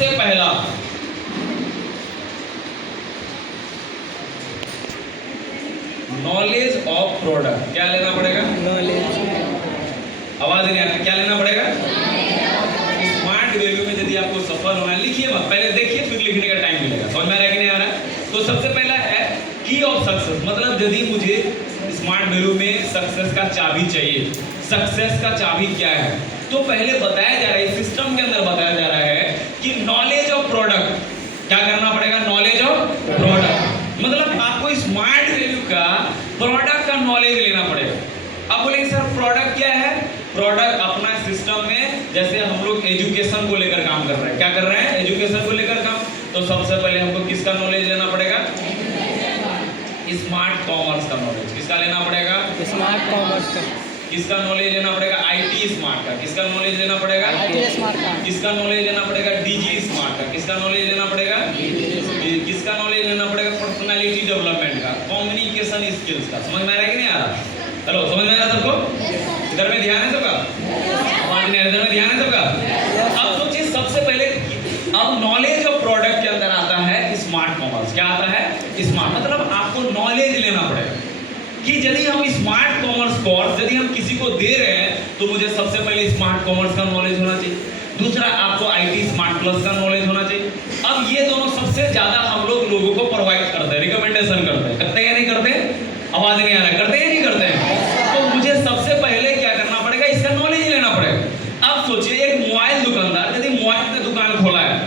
सबसे पहला knowledge of product क्या लेना पड़ेगा? नॉलेज। आवाज नहीं आ रही, क्या लेना पड़ेगा? स्मार्ट वैल्यू में यदि आपको सफल होना है, लिखिए मत, पहले देखिए फिर लिखने का टाइम मिलेगा। समझ में आ रहा है कि नहीं आ रहा है? तो सबसे पहला है की ऑफ सक्सेस, मतलब यदि मुझे स्मार्ट वैल्यू में सक्सेस का चाबी चाहिए, सक्सेस का चाबी क्या है, तो पहले बताया जा रहा है, सिस्टम के अंदर बताया जा रहा है कि नॉलेज ऑफ प्रोडक्ट क्या करना पड़ेगा? नॉलेज ऑफ प्रोडक्ट, मतलब आपको स्मार्ट वैल्यू का प्रोडक्ट का नॉलेज लेना पड़ेगा। अब बोलेंगे सर प्रोडक्ट क्या है? प्रोडक्ट अपना सिस्टम में, जैसे हम लोग एजुकेशन को लेकर काम कर रहे हैं, क्या कर रहे हैं? एजुकेशन को लेकर काम। तो सबसे पहले हमको किसका नॉलेज लेना पड़ेगा? स्मार्ट कॉमर्स का नॉलेज। किसका लेना पड़ेगा? स्मार्ट कॉमर्स का। किसका नॉलेज लेना पड़ेगा? आईटी स्मार्ट का। किसका नॉलेज लेना पड़ेगा? आईटी स्मार्ट का। किसका नॉलेज लेना पड़ेगा? डीजी स्मार्ट का। किसका नॉलेज लेना पड़ेगा? किसका नॉलेज लेना पड़ेगा? पर्सनालिटी डेवलपमेंट का, कम्युनिकेशन स्किल्स का। समझ में आ रहा है कि नहीं आ रहा? हेलो, समझ में आ रहा सबको? इधर में ध्यान है सबका? आवाज नहीं, इधर में ध्यान है सबका? अब सोचिए, सबसे पहले अब नॉलेज ऑफ प्रोडक्ट के अंदर आता है स्मार्ट कॉमर्स। क्या आता है? स्मार्ट, मतलब आपको नॉलेज लेना पड़ेगा कि यदि हम स्मार्ट कॉमर्स कोर्स यदि हम किसी को दे रहे हैं तो मुझे सबसे पहले स्मार्ट कॉमर्स का नॉलेज होना चाहिए, दूसरा आपको आईटी स्मार्ट प्लस का नॉलेज होना चाहिए। अब ये दोनों सबसे ज्यादा हम लोगों को प्रोवाइड करते हैं, रिकमेंडेशन करते हैं या नहीं करते? आवाज नहीं आ रहा है, करते हैं या नहीं करते हैं? तो मुझे सबसे पहले क्या करना पड़ेगा? इसका नॉलेज लेना पड़ेगा। अब सोचिए, एक मोबाइल दुकानदार यदि मोबाइल का दुकान खोला है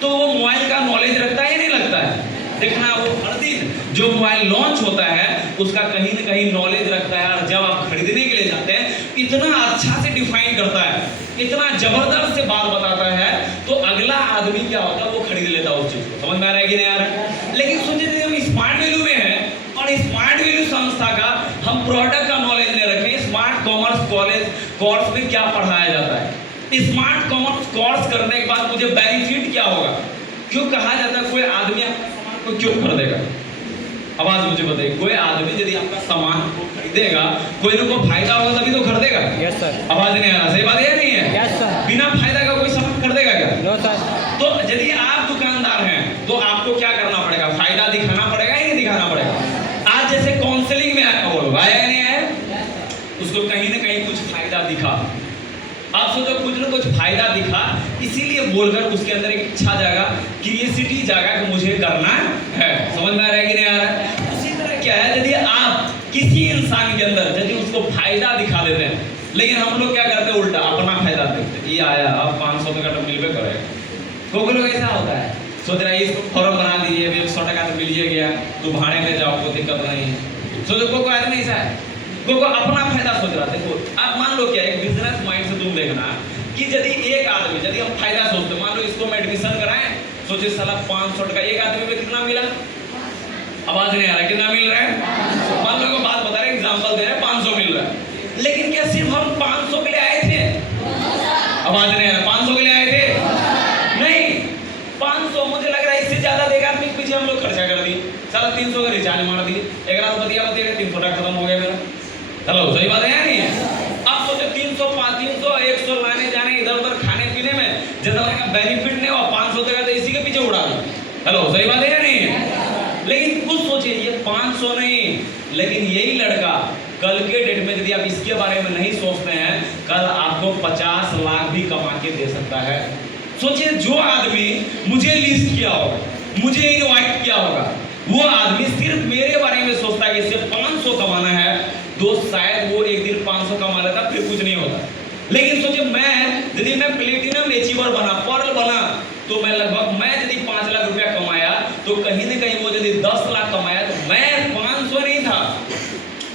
तो वो मोबाइल का नॉलेज रखता है या नहीं लगता है? देखना, वो हर दिन जो मोबाइल लॉन्च होता है उसका कहीं ना कहीं नॉलेज रखता है, और जब आप खरीदने के लिए जाते हैं इतना अच्छा से डिफाइन करता है, इतना जबरदस्त से बात बताता है, तो अगला आदमी क्या होता है? वो खरीद लेता है उस चीज को। समझ में आ रहा है कि नहीं आ रहा है? लेकिन सोचिए, हम स्मार्ट वैल्यू में है और स्मार्ट वैल्यू संस्था का हम प्रोडक्ट का नॉलेज ले रखें, स्मार्ट कॉमर्स कॉलेज कोर्स में क्या पढ़ाया जाता है, स्मार्ट कॉमर्स कोर्स करने के बाद मुझे बेनिफिट क्या होगा? क्यों कहा जाता है कोई आदमी आपका सामान को क्यों खरीदेगा? आवाज मुझे बताइए, कोई आदमी यदि आपका सामान को खरीदेगा, कोई ना कोई फायदा होगा तभी तो खरीदेगा। Yes sir. आवाज नहीं आ रहा, सही बात है नहीं है? Yes sir. बिना फायदा का कोई सामान खरीदेगा क्या? No sir. तो यदि आप दुकानदार हैं तो आपको क्या करना पड़ेगा? फायदा दिखाना पड़ेगा या नहीं दिखाना पड़ेगा? आज जैसे काउंसलिंग में आया, बोलो आया नहीं आया, उसको कहीं ना कहीं कुछ फायदा दिखा, आप सोचो कुछ ना कुछ फायदा दिखा, इसीलिए बोलकर उसके अंदर एक इच्छा जागा, क्यूरियोसिटी जागा कि मुझे करना है। समझ में आ रहा है कि नहीं आ रहा है? उसी तरह क्या है, यदि आप किसी इंसान के अंदर यदि उसको फायदा दिखा देते हैं, लेकिन हम लोग क्या करते हैं? उल्टा अपना फायदा देखते हैं। ये आया, अब 500 का तो मिल पे करेगा। कोई लोग ऐसा होता है, सोच रहा है इसको फॉर्म बना दिए, 100 का तो मिल गया, तो भाड़े में जाओ, कोई दिक्कत नहीं है। सोचो कोई आदमी ऐसा है, को अपना फायदा सोच रहा है। देखो आप मान लो क्या, एक बिजनेस माइंड से तुम देखना कि यदि एक आदमी, यदि हम फायदा सोचते, मान लो इसको मैं एडमिशन कराएं, सोचिए साला 500 का, एक आदमी में कितना मिला? आवाज नहीं आ रहा, कितना मिल रहा है? मान लो को बात बता रहे, एग्जांपल दे रहे हैं, 500 मिल रहा है, लेकिन क्या सिर्फ हम 500 के लिए आए थे? आवाज नहीं आ रहा, 500 के लिए आए थे? नहीं, 500 मुझे लग रहा है इससे ज्यादा देगा आदमी, पीछे हम लोग खर्चा कर दिए, साला 300 का रिचार्ज मार दिए, एक रात बतिया 300 का खत्म हो गया मेरा। हेलो, सही बात है या नहीं है? अब सोचो 300, 300, 100 लाने जाने इधर उधर खाने पीने में जितना का बेनिफिट नहीं हुआ, 500 देगा तो इसी के पीछे उड़ा दो। हेलो, सही बात है या नहीं है? लेकिन कुछ सोचिए, ये 500 नहीं, लेकिन यही लड़का कल के डेट में यदि आप इसके बारे में नहीं सोचते हैं, कल आपको 50 लाख भी कमा के दे सकता है। सोचिए, जो आदमी मुझे लिस्ट किया होगा, मुझे इनवाइट किया होगा, वो आदमी सिर्फ मेरे बारे में सोचता है कि इससे 500 कमाना है, तो शायद वो एक दिन 500 कमा लेता, फिर कुछ नहीं होता। लेकिन सोचिए, यदि मैं प्लेटिनम अचीवर बना, पर्ल बना, तो मैं लगभग यदि 5 लाख रुपया कमाया, तो कहीं ना कहीं वो यदि 10 लाख कमाया, तो मैं 500 नहीं था,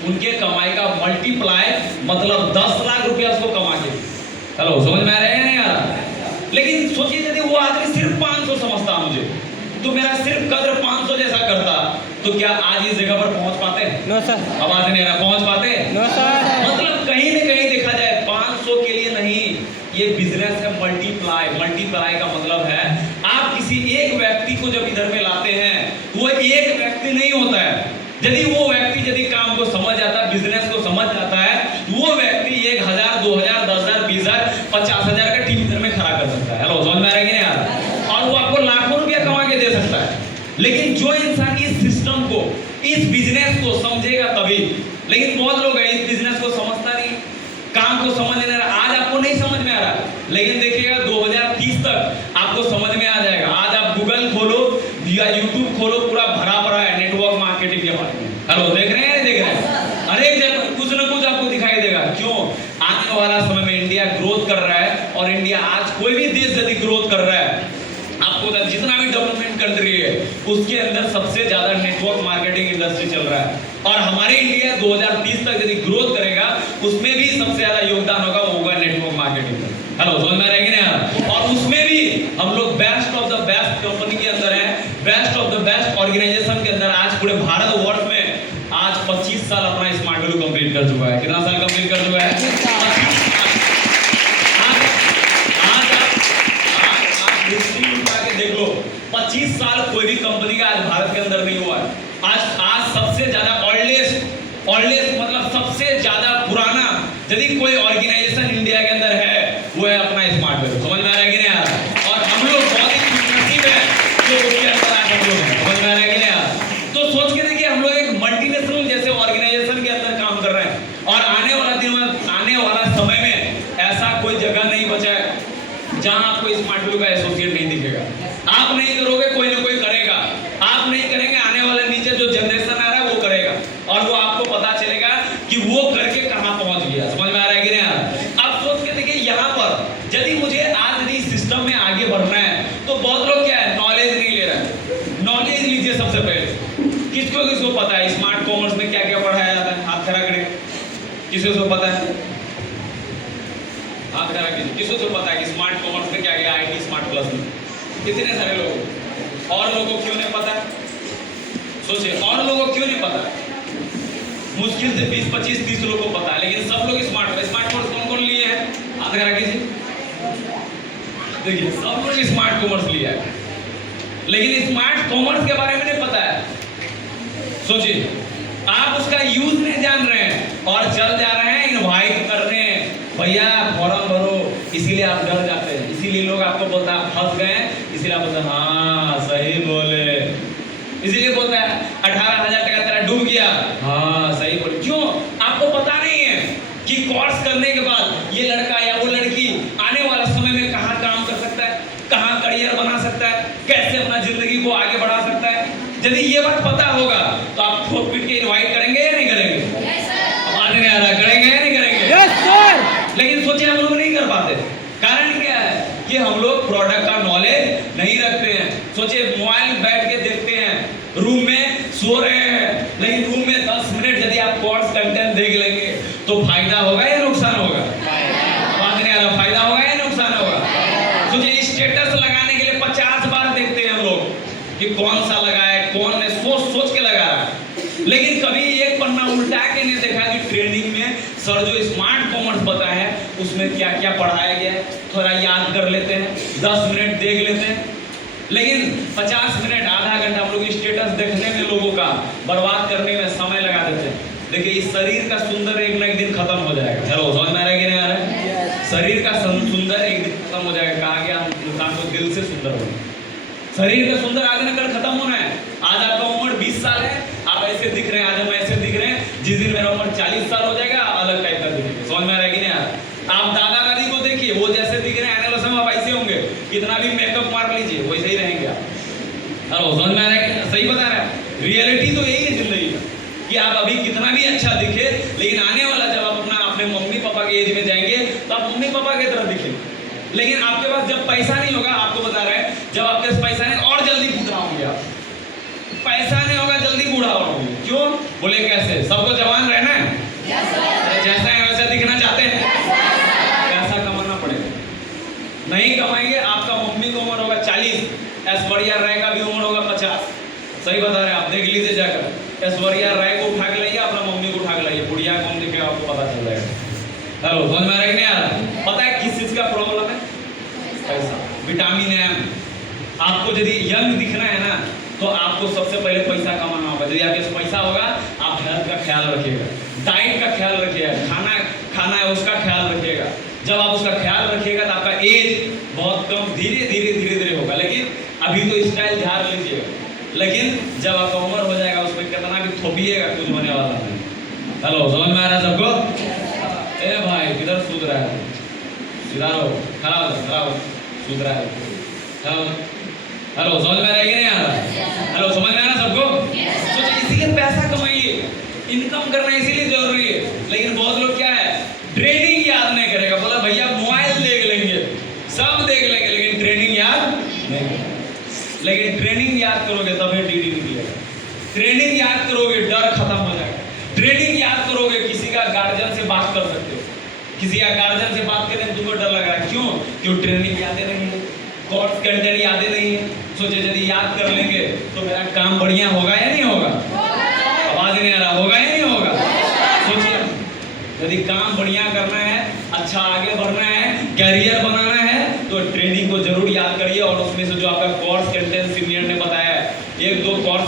उनके कमाई का मल्टीप्लाई, मतलब 10 लाख रुपया उसको कमा के। हेलो, समझ में आ रहा है या नहीं आ रहा? लेकिन सोचिए, यदि वो आदमी सिर्फ 500 समझता मुझे, तो मेरा सिर्फ कदर 500 जैसा करता, तो क्या आज इस जगह पर पहुंच पाते? No sir. आवाज नहीं आ रहा, पहुंच पाते? No sir. मतलब कहीं ना कहीं देखा जाए 500 के लिए नहीं, ये बिजनेस है मल्टीप्लाई। मल्टीप्लाई का मतलब है आप किसी एक व्यक्ति को जब इधर में लाते हैं, वो एक व्यक्ति नहीं होता है। यदि वो व्यक्ति यदि काम को समझ आता है, बिजनेस को समझ आता है, वो व्यक्ति 1000, 2000, 10,000, 20,000, 50,000 का टीम इधर में खड़ा कर सकता है। हेलो, समझ में आ रहा है कि नहीं आ रहा? और लेकिन जो इंसान इस सिस्टम को, इस बिजनेस को समझेगा तभी। लेकिन बहुत लोग हैं इस बिजनेस को समझता नहीं, काम को समझ नहीं रहा। आज आपको नहीं समझ में आ रहा, लेकिन देखिएगा 2030 तक आपको समझ में आ जाएगा। आज आप गूगल खोलो या यूट्यूब खोलो, पूरा भरा पड़ा है नेटवर्क मार्केटिंग के बारे में। हेलो, देख रहे हैं, देख रहे हैं, हर एक जगह कुछ ना कुछ आपको दिखाई देगा। क्यों? आने वाला समय में इंडिया ग्रोथ कर रहा है, और इंडिया आज कोई भी देश यदि ग्रोथ कर रहा है, आपको जितना भी डेवलपमेंट कंट्री है उसके अंदर सबसे ज्यादा नेटवर्क मार्केटिंग इंडस्ट्री चल रहा है। और हमारी इंडिया 2030 तक यदि ग्रोथ करेगा, उसमें भी सबसे ज्यादा योगदान होगा, वो होगा नेटवर्क मार्केटिंग का। हेलो, समझ में आ रहा है कि नहीं? और उसमें भी हम लोग best of the best company के अंदर है, best of the best organisation के अंदर। आज पूरे भारत वर्ष में आज 25 साल अपना स्मार्ट वैल्यू कंप्लीट कर चुका है। कितना साल कंप्लीट कर चुका है? 25 साल। हिस्ट्री उठा के देख लो, 25 साल कोई भी कंपनी का आज भारत के अंदर नहीं हुआ है। आज सबसे ज्यादा ओल्डेस्ट मतलब सबसे ज्यादा पुराना यदि कोई ऑर्गेनाइजेशन इंडिया के अंदर है, वो है अपना स्मार्ट वैल्यू। समझ में आ रहा है कि नहीं आ रहा? और हम लोग बहुत ही खुशनसीब है जो उसके अंदर आज हम लोग हैं। समझ में आ रहा है कि नहीं आ रहा? तो सोच के देखिए, हम लोग एक मल्टीनेशनल जैसे ऑर्गेनाइजेशन के अंदर काम कर रहे हैं, और आने वाला दिन में, आने वाला समय में ऐसा कोई जगह नहीं बचा है जहां आपको स्मार्ट वैल्यू का एसोसिएट नहीं दिखेगा। आप नहीं करोगे, कोई ना कोई करेगा। आप नहीं करेंगे, आने वाले नीचे जो जनरेशन आ रहा है वो करेगा, और वो आपको पता चलेगा कि वो करके कहां पहुंच गया। समझ में आ रहा है कि नहीं आ रहा? अब सोच के देखिए, यहाँ पर यदि मुझे आज यदि सिस्टम में आगे बढ़ना है, तो बहुत लोग क्या है, नॉलेज नहीं ले रहे हैं। नॉलेज लीजिए सबसे पहले। किसको पता है स्मार्ट कॉमर्स में क्या क्या पढ़ाया जाता है? हाथ खड़ा करें, किसको पता है? हाथ खड़ा कीजिए, किसको पता है कि स्मार्ट कॉमर्स में क्या क्या, आईटी स्मार्ट प्लस में? कितने सारे लोग। और लोगों को क्यों नहीं पता? सोचिए, और लोगों को क्यों नहीं पता? मुश्किल से 20, 25, 30 लोगों को पता है, लेकिन सब लोग स्मार्ट कॉमर्स कौन लिए हैं? हाथ खड़ा कीजिए। देखिए, सब लोग स्मार्ट कॉमर्स लिया है, लेकिन स्मार्ट कॉमर्स के बारे में नहीं पता है। सोचिए, आप उसका यूज नहीं जान रहे हैं, और चल जा रहे हैं इनवाइट कर रहे हैं, भैया फॉर्म भरो, इसीलिए आप डर जाते हैं। इसीलिए लोग आपको बोलता है फंस गए, इसीलिए आप बोलते हैं हाँ सही बोले, इसीलिए बोलता है 18,000 टका तेरा डूब गया, हाँ सही बोले। क्यों? आपको पता नहीं है कि कोर्स करने के बाद ये लड़का या वो लड़की आने वाला समय में कहाँ काम कर सकता है, कहाँ करियर बना सकता है, कैसे अपना जिंदगी को आगे बढ़ा सकता है। यदि ये बात पता होगा तो आप ठोक पीट के इनवाइट करेंगे या नहीं करेंगे? अब आने नहीं आ रहा, करेंगे या नहीं करेंगे? Yes sir. लेकिन सोचिए, हम लोग नहीं कर पाते। कारण क्या है कि हम लोग प्रोडक्ट का नॉलेज नहीं रखते हैं। सोचिए, मोबाइल बैठ के देखते हैं, रूम में सो रहे हैं, लेकिन रूम में 10 मिनट यदि आप कोर्स कंटेंट देख लेंगे तो फायदा होगा या नुकसान होगा? बात नहीं आ रहा, फायदा होगा या नुकसान होगा? सोचिए, स्टेटस लगाने के लिए 50 बार देखते हैं हम लोग कि कौन सा लगा है, कौन ने सोच के लगा रहा है, लेकिन कभी एक पन्ना उल्टा के नहीं देखा कि ट्रेनिंग में सर जो स्मार्ट कॉमर्स बताया है उसमें क्या क्या पढ़ाया गया है। थोड़ा याद कर लेते हैं, 10 मिनट देख लेते हैं, लेकिन 50 मिनट, आधा घंटा हम लोग स्टेटस देखने में लोगों का बर्बाद करने में समय लगा देते हैं। देखिए, इस शरीर का सुंदर एक ना एक दिन खत्म हो जाएगा। चलो, समझ में आ रहा है कि नहीं आ रहा है? शरीर का सुंदर एक दिन खत्म हो जाएगा। कहा गया इंसान को दिल से सुंदर हो। शरीर का सुंदर आगे ना कल खत्म होना है। आज आपका उम्र 20 साल है, आप ऐसे दिख रहे हैं, आज हम ऐसे दिख रहे हैं। जिस दिन मेरा उम्र 40 साल हो जाएगा, अलग टाइप का दिखेगा। समझ में आ रहा है कि नहीं आ रहा? आप दादा दादी को देखिए, वो जैसे दिख रहे हैं, आने वाले समय आप ऐसे होंगे। कितना भी मेकअप मार लीजिए, वैसे ही रहेंगे आप। हेलो, समझ में आ रहा है कि सही बता रहा है? रियलिटी तो यही है जिंदगी का, कि आप अभी कितना भी अच्छा दिखे, लेकिन आने वाला जब आप अपने मम्मी पापा के एज में जाएंगे तो आप मम्मी पापा की तरह दिखेंगे। लेकिन आपके पास जब पैसा नहीं होगा, आपको बता रहे हैं, जब आपके पास पैसा नहीं, और जल्दी बूढ़ा होंगे आप। पैसा नहीं होगा, जल्दी बूढ़ा होंगे। क्यों? बोले कैसे? सबको जवान रहना है, जैसा है वैसा दिखना चाहते हैं, पैसा कमाना पड़ेगा। नहीं कमाएंगे, आपका मम्मी की उम्र होगा 40, ऐश्वर्या राय का भी उम्र होगा 50। सही बता रहे हैं आप, देख लीजिए जाकर। ऐश्वर्या राय को उठा के लाइए, अपना मम्मी को उठा के लाइए, बुढ़िया कौन दिखेगा आपको पता चल जाएगा। हेलो, समझ में आ रहा है कि नहीं आ रहा? पता है किस चीज का प्रॉब्लम है? पैसा, विटामिन एम। आपको यदि यंग दिखना है ना, तो आपको सबसे पहले पैसा कमाना होगा। यदि आपके पास पैसा होगा, आप हेल्थ का ख्याल रखिएगा, डाइट का ख्याल रखिएगा, खाना है उसका ख्याल रखिएगा। जब आप उसका ख्याल रखिएगा तो आपका एज बहुत कम, धीरे धीरे होगा। लेकिन अभी तो स्टाइल ध्यान लीजिएगा, लेकिन जब आपका उम्र हो जाएगा उसमें कितना भी थोपिएगा कुछ होने वाला नहीं। हेलो, समझ में आ रहा है सबको? ए भाई किधर सूद रहा है? सीधा रहो, खड़ा हो, सूद रहा है। हेलो, समझ में आ रहा है कि नहीं आ रहा? हेलो, समझ में आ रहा सबको? सोचिए इसीलिए पैसा कमाइए, इनकम करना इसीलिए जरूरी है। लेकिन बहुत लोग क्या है, ट्रेनिंग याद नहीं करेगा। बोला भैया मोबाइल देख लेंगे, सब देख लेंगे, लेकिन ट्रेनिंग याद नहीं करेगा। लेकिन ट्रेनिंग याद करोगे तभी डीडी निकलेगा। ट्रेनिंग याद करोगे डर खत्म हो जाएगा। ट्रेनिंग याद करोगे किसी का गार्जियन से बात कर सकते हो। किसी का गार्जियन से बात करने में तुमको डर लग रहा है, क्यों ट्रेनिंग यादें नहीं है, कोर्स कंटेंट यादें नहीं है। सोचे यदि याद कर लेंगे तो मेरा काम बढ़िया होगा या नहीं होगा? आवाज नहीं आ रहा, होगा या नहीं होगा? सोचिए यदि काम बढ़िया करना है, अच्छा आगे बढ़ना है, कैरियर बनाना है, तो ट्रेनिंग को जरूर याद करिए। और उसमें से जो आपका कोर्स कंटेंट सीनियर ने बताया है, 1-2 कोर्स